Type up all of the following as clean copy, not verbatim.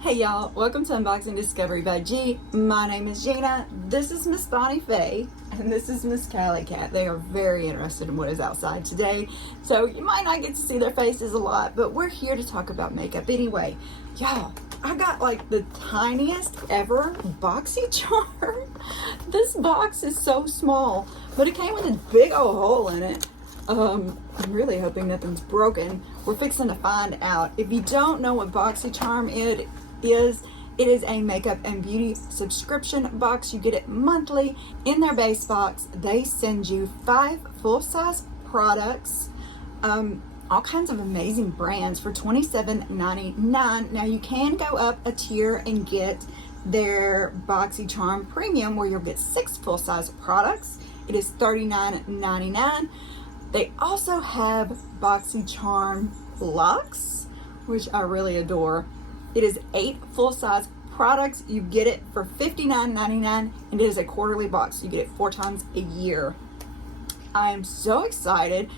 Hey y'all, welcome to Unboxing Discovery by G. My name is Gina, this is Miss Bonnie Faye, and this is Miss Callie Cat. They are very interested in what is outside today, so you might not get to see their faces a lot, but we're here to talk about makeup anyway. Y'all, I got like the tiniest ever BoxyCharm. This box is so small, but it came with a big old hole in it. I'm really hoping nothing's broken. We're fixing to find out. If you don't know what BoxyCharm is, it is a makeup and beauty subscription box. You get it monthly. In their base box, they send you 5 full-size products, all kinds of amazing brands for $27.99. Now you can go up a tier and get their Boxycharm Premium, where you'll get 6 full-size products. It is $39.99. They also have Boxycharm Luxe, which I really adore. It is 8 full-size products. You get it for $59.99, and it is a quarterly box. You get it 4 times a year. I am so excited.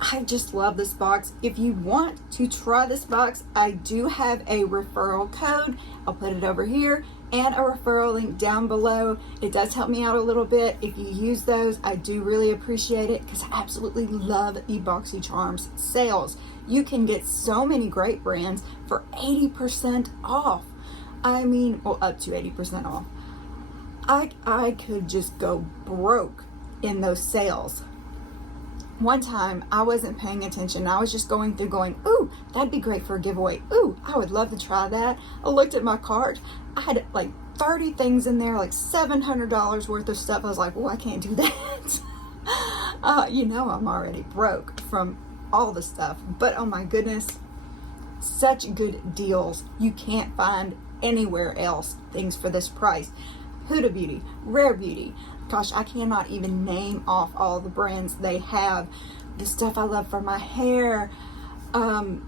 I just love this box. If you want to try this box, I do have a referral code. I'll put it over here, and a referral link down below. It does help me out a little bit. If you use those, I do really appreciate it, because I absolutely love the BoxyCharm's sales. You can get so many great brands for 80% off. I mean, well, up to 80% off. I could just go broke in those sales. One time, I wasn't paying attention. I was just going through going, ooh, that'd be great for a giveaway. Ooh, I would love to try that. I looked at my cart. I had like 30 things in there, like $700 worth of stuff. I was like, oh, I can't do that. You know, I'm already broke from all the stuff. But oh my goodness, such good deals. You can't find anywhere else things for this price. Huda Beauty, Rare Beauty. Gosh, I cannot even name off all the brands they have. The stuff I love for my hair. I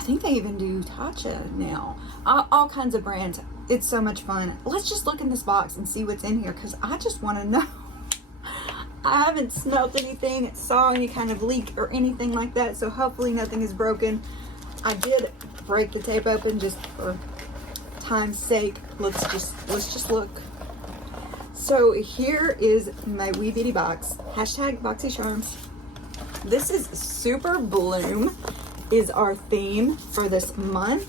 think they even do Ciate now. All kinds of brands. It's so much fun. Let's just look in this box and see what's in here, because I just want to know. I haven't smelled anything, saw any kind of leak or anything like that, so hopefully nothing is broken. I did break the tape open just for time's sake. Let's just look. So here is my wee bitty box. Hashtag BoxyCharms. This is Super Bloom is our theme for this month.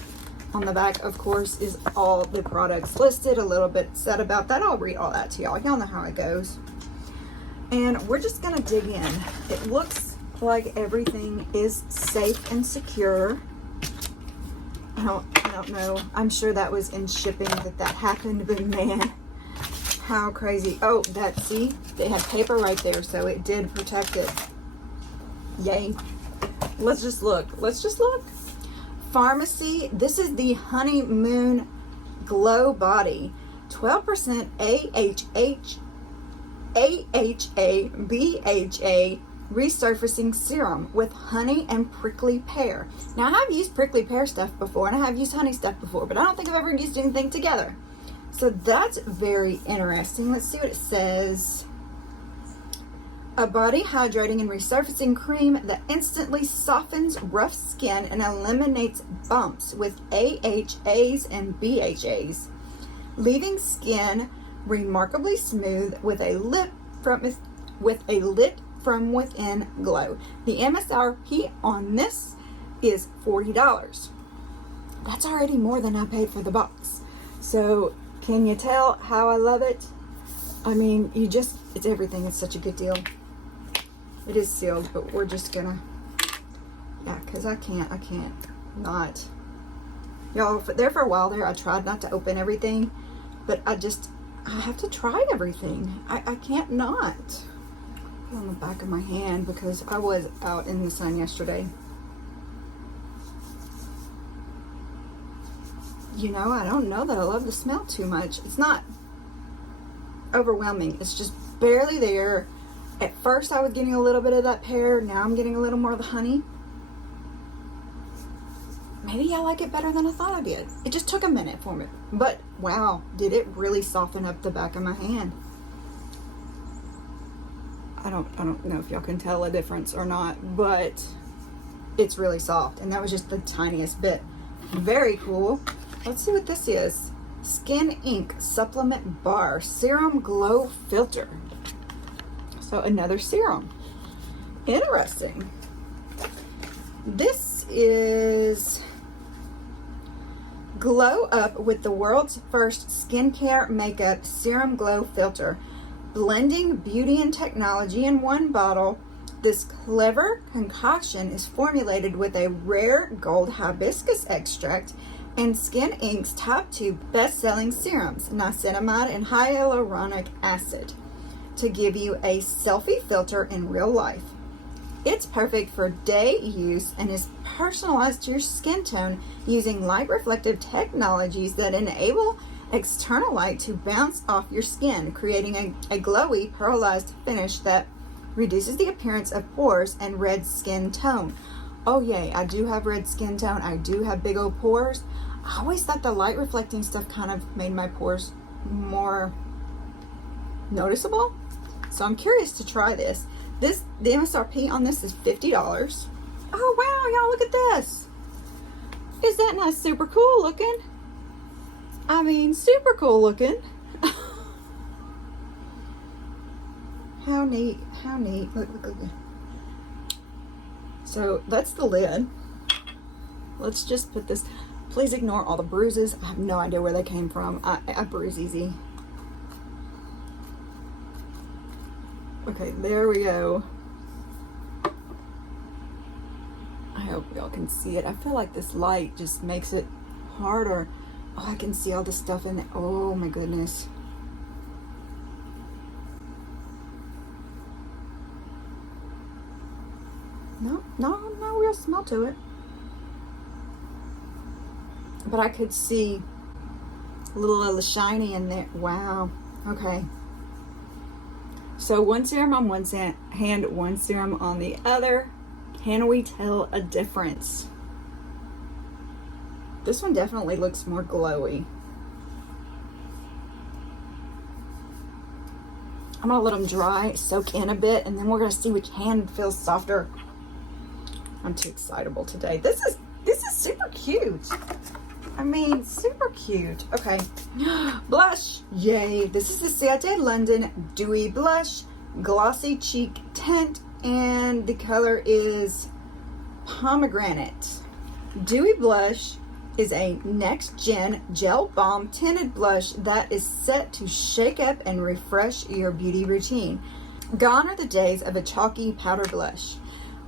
On the back, of course, is all the products listed. A little bit said about that. I'll read all that to y'all. Y'all know how it goes. And we're just gonna dig in. It looks like everything is safe and secure. I don't know. I'm sure that was in shipping that happened, but man, how crazy. Oh, see, they had paper right there, so it did protect it. Yay. Let's just look. FARMACY, this is the Honeymoon Glow Body. 12% AHA, BHA Resurfacing Serum with honey and prickly pear. Now, I have used prickly pear stuff before, and I have used honey stuff before, but I don't think I've ever used anything together. So that's very interesting. Let's see what it says. A body hydrating and resurfacing cream that instantly softens rough skin and eliminates bumps with AHAs and BHAs, leaving skin remarkably smooth with a lit from within glow. The MSRP on this is $40. That's already more than I paid for the box. So can you tell how I love it? I mean, it's everything. It's such a good deal. It is sealed, but we're just gonna, yeah, because I can't not. Y'all, there for a while there, I tried not to open everything, but I have to try everything. I can't not. Put it on the back of my hand because I was out in the sun yesterday. You know, I don't know that I love the smell too much. It's not overwhelming. It's just barely there. At first I was getting a little bit of that pear. Now I'm getting a little more of the honey. Maybe I like it better than I thought I did. It just took a minute for me. But wow, did it really soften up the back of my hand. I don't know if y'all can tell a difference or not, but it's really soft. And that was just the tiniest bit. Very cool. Let's see what this is. Skininc Supplement Bar Serum Glow Filter. So another serum. Interesting. This is Glow Up with the world's first skincare makeup serum glow filter. Blending beauty and technology in one bottle, this clever concoction is formulated with a rare gold hibiscus extract and Skininc's top 2 best-selling serums, niacinamide and hyaluronic acid, to give you a selfie filter in real life. It's perfect for day use and is personalized to your skin tone using light reflective technologies that enable external light to bounce off your skin, creating a glowy, pearlized finish that reduces the appearance of pores and red skin tone. Oh yay, I do have red skin tone. I do have big old pores. I always thought the light reflecting stuff kind of made my pores more noticeable. So I'm curious to try this. The MSRP on this is $50. Oh wow, y'all, look at this. Is that not super cool looking? I mean, super cool looking. How neat, how neat. Look. So that's the lid. Let's just put this, please ignore all the bruises. I have no idea where they came from. I bruise easy. Okay, there we go. I hope y'all can see it. I feel like this light just makes it harder. Oh, I can see all the stuff in there. Oh my goodness. No real smell to it. But I could see a little of the shiny in there. Wow. Okay. So one serum on one hand, one serum on the other. Can we tell a difference? This one definitely looks more glowy. I'm gonna let them dry, soak in a bit, and then we're gonna see which hand feels softer. I'm too excitable today. This is super cute. I mean, super cute. Okay, blush, yay. This is the Ciate London Dewy Blush Glossy Cheek Tint, and the color is Pomegranate. Dewy Blush is a next-gen gel balm tinted blush that is set to shake up and refresh your beauty routine. Gone are the days of a chalky powder blush.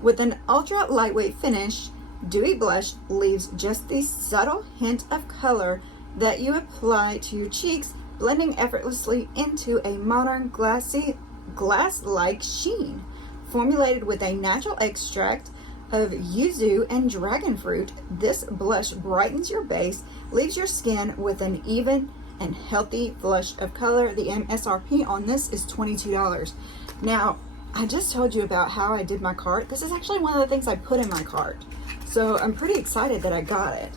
With an ultra lightweight finish, Dewy Blush leaves just the subtle hint of color that you apply to your cheeks, blending effortlessly into a modern glass-like sheen. Formulated with a natural extract of yuzu and dragon fruit, this blush brightens your base, leaves your skin with an even and healthy flush of color. The MSRP on this is $22. Now, I just told you about how I did my cart. This is actually one of the things I put in my cart. So I'm pretty excited that I got it.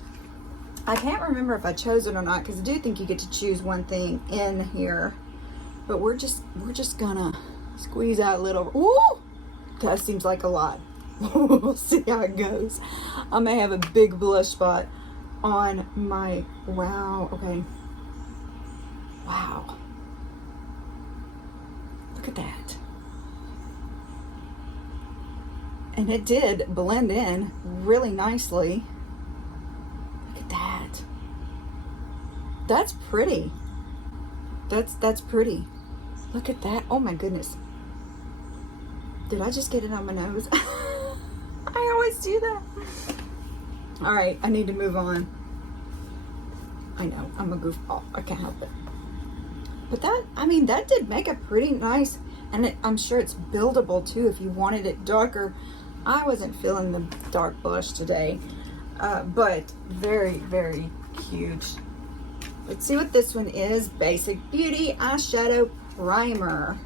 I can't remember if I chose it or not, because I do think you get to choose one thing in here. But we're just gonna squeeze out a little. Ooh! That seems like a lot. We'll see how it goes. I may have a big blush spot on my, wow, okay. Wow. Look at that. And it did blend in really nicely. Look at that. That's pretty. That's pretty. Look at that. Oh my goodness. Did I just get it on my nose? I always do that. All right, I need to move on. I know, I'm a goofball. I can't help it. But that, I mean, that did make a pretty nice, and I'm sure it's buildable too if you wanted it darker. I wasn't feeling the dark blush today, but very, very cute. Let's see what this one is. Basic Beauty Eyeshadow Primer.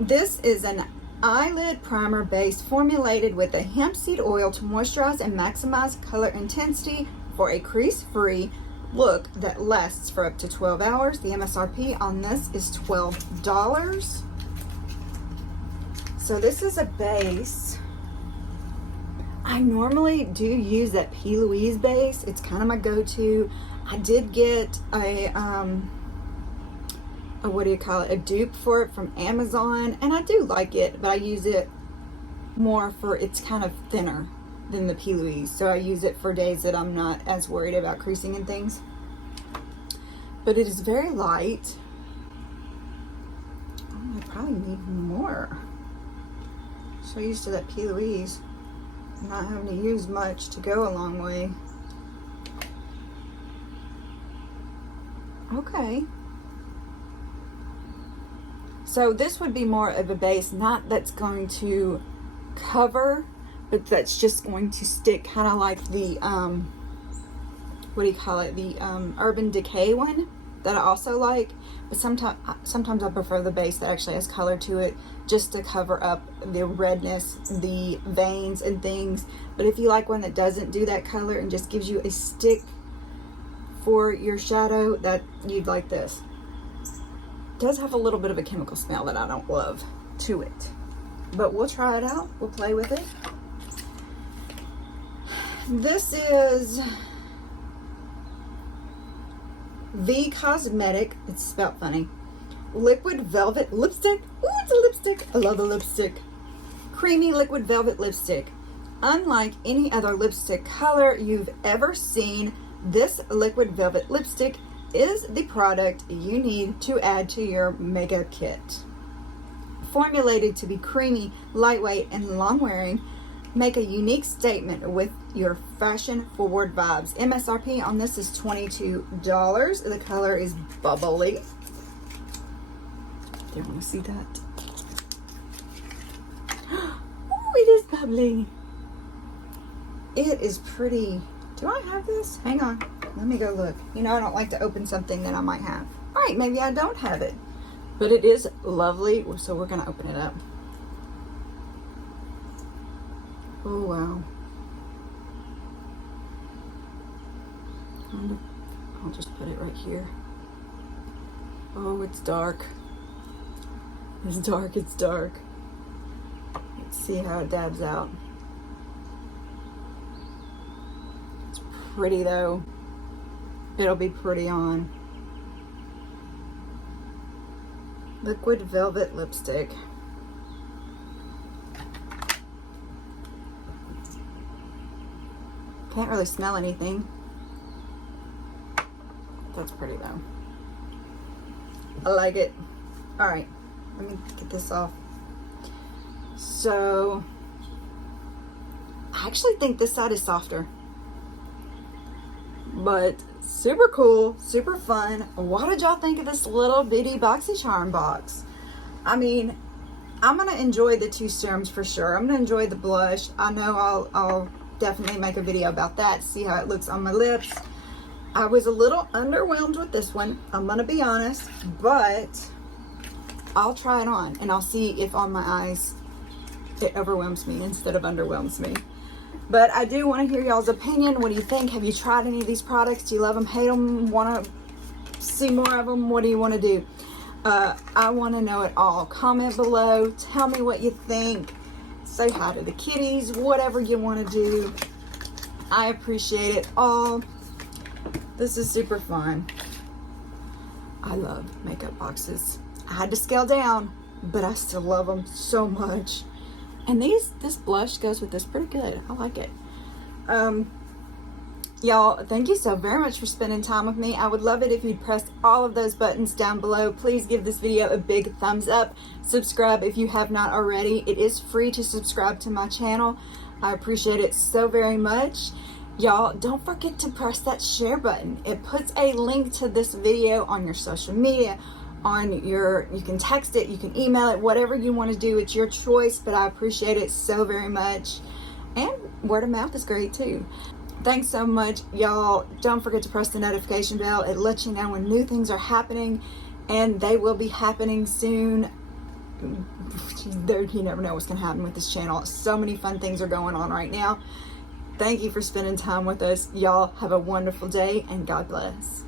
This is an eyelid primer base formulated with a hemp seed oil to moisturize and maximize color intensity for a crease-free look that lasts for up to 12 hours. The MSRP on this is $12. So this is a base. I normally do use that P. Louise base. It's kind of my go-to. I did get a what do you call it, a dupe for it from Amazon, and I do like it, but I use it more for, it's kind of thinner than the P. Louise, so I use it for days that I'm not as worried about creasing and things. But it is very light. Oh, I probably need more. So used to that P. Louise, not having to use much to go a long way. Okay. So this would be more of a base, not that's going to cover, but that's just going to stick, kind of like the, what do you call it, the Urban Decay one that I also like. But sometimes I prefer the base that actually has color to it, just to cover up the redness, the veins and things. But if you like one that doesn't do that color and just gives you a stick for your shadow, that you'd like this. Does have a little bit of a chemical smell that I don't love to it, but we'll try it out. We'll play with it. This is V Cosmetic, it's spelled funny, Liquid Velvet Lipstick. Ooh, it's a lipstick. I love a lipstick. Creamy liquid velvet lipstick. Unlike any other lipstick color you've ever seen, this liquid velvet lipstick is the product you need to add to your makeup kit. Formulated to be creamy, lightweight, and long-wearing, make a unique statement with your fashion-forward vibes. MSRP on this is $22. The color is Bubbly. Do you want to see that? Oh, it is Bubbly. It is pretty. Do I have this? Hang on. Let me go look. You know, I don't like to open something that I might have. All right, maybe I don't have it. But it is lovely, so we're going to open it up. Oh, wow. I'll just put it right here. Oh, it's dark. It's dark, it's dark. Let's see how it dabs out. It's pretty though. It'll be pretty on. Liquid Velvet Lipstick. Can't really smell anything. That's pretty though. I like it. Alright, let me get this off. So, I actually think this side is softer. But super cool, super fun. What did y'all think of this little bitty Boxycharm box? I mean, I'm gonna enjoy the two serums for sure. I'm gonna enjoy the blush. I know I'll definitely make a video about that, see how it looks on my lips. I was a little underwhelmed with this one, I'm gonna be honest, but I'll try it on and I'll see if on my eyes it overwhelms me instead of underwhelms me. But I do want to hear y'all's opinion. What do you think? Have you tried any of these products? Do you love them, hate them, want to see more of them? What do you want to do? I want to know it all. Comment below. Tell me what you think. Say hi to the kitties. Whatever you want to do. I appreciate it all. This is super fun. I love makeup boxes. I had to scale down, but I still love them so much. And this blush goes with this pretty good. I like it. Y'all, thank you so very much for spending time with me. I would love it if you'd press all of those buttons down below. Please give this video a big thumbs up. Subscribe if you have not already. It is free to subscribe to my channel. I appreciate it so very much. Y'all, don't forget to press that share button. It puts a link to this video on your social media, on your, you can text it, you can email it, whatever you want to do, it's your choice, but I appreciate it so very much. And word of mouth is great too. Thanks so much, y'all. Don't forget to press the notification bell. It lets you know when new things are happening, and they will be happening soon. You never know what's going to happen with this channel. So many fun things are going on right now. Thank you for spending time with us. Y'all have a wonderful day, and God bless.